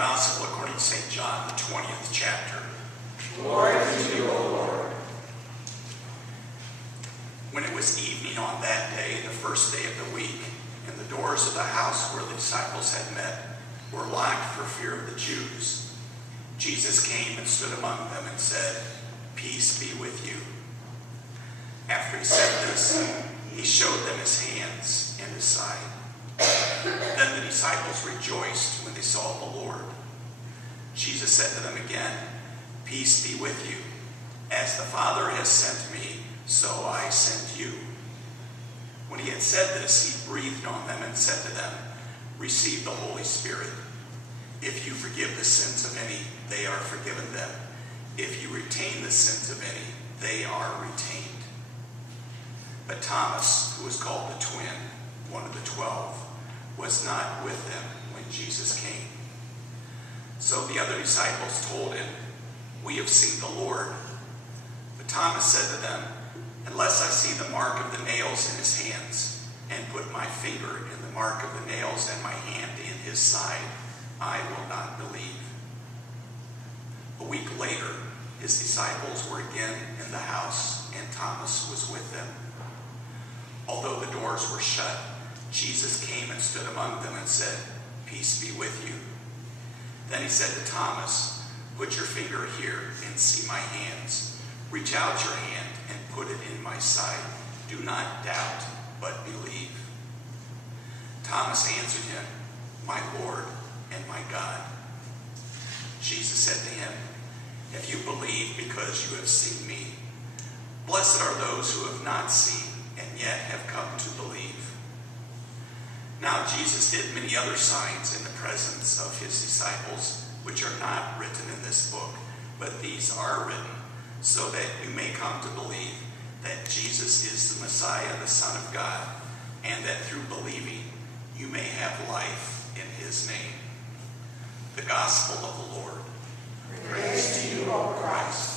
Gospel according to St. John, the 20th chapter. Glory to you, O Lord. When it was evening on that day, the first day of the week, and the doors of the house where the disciples had met were locked for fear of the Jews, Jesus came and stood among them and said, "Peace be with you." After he said this, he showed them his hands and his side. Then the disciples rejoiced when they saw the Lord. Jesus said to them again, "Peace be with you. As the Father has sent me, so I send you." When he had said this, he breathed on them and said to them, "Receive the Holy Spirit. If you forgive the sins of any, they are forgiven them. If you retain the sins of any, they are retained." But Thomas, who was called the twin, one of the 12, was not with them when Jesus came. So the other disciples told him, "We have seen the Lord." But Thomas said to them, "Unless I see the mark of the nails in his hands, and put my finger in the mark of the nails and my hand in his side, I will not believe." A week later, his disciples were again in the house, and Thomas was with them. Although the doors were shut, Jesus came and stood among them and said, "Peace be with you." Then he said to Thomas, "Put your finger here and see my hands. Reach out your hand and put it in my side. Do not doubt, but believe." Thomas answered him, "My Lord and my God." Jesus said to him, "If you believe because you have seen me, blessed are those who have not seen and yet have come to believe." Now Jesus did many other signs in the presence of his disciples, which are not written in this book, but these are written so that you may come to believe that Jesus is the Messiah, the Son of God, and that through believing you may have life in his name. The Gospel of the Lord. Praise to you, O Christ.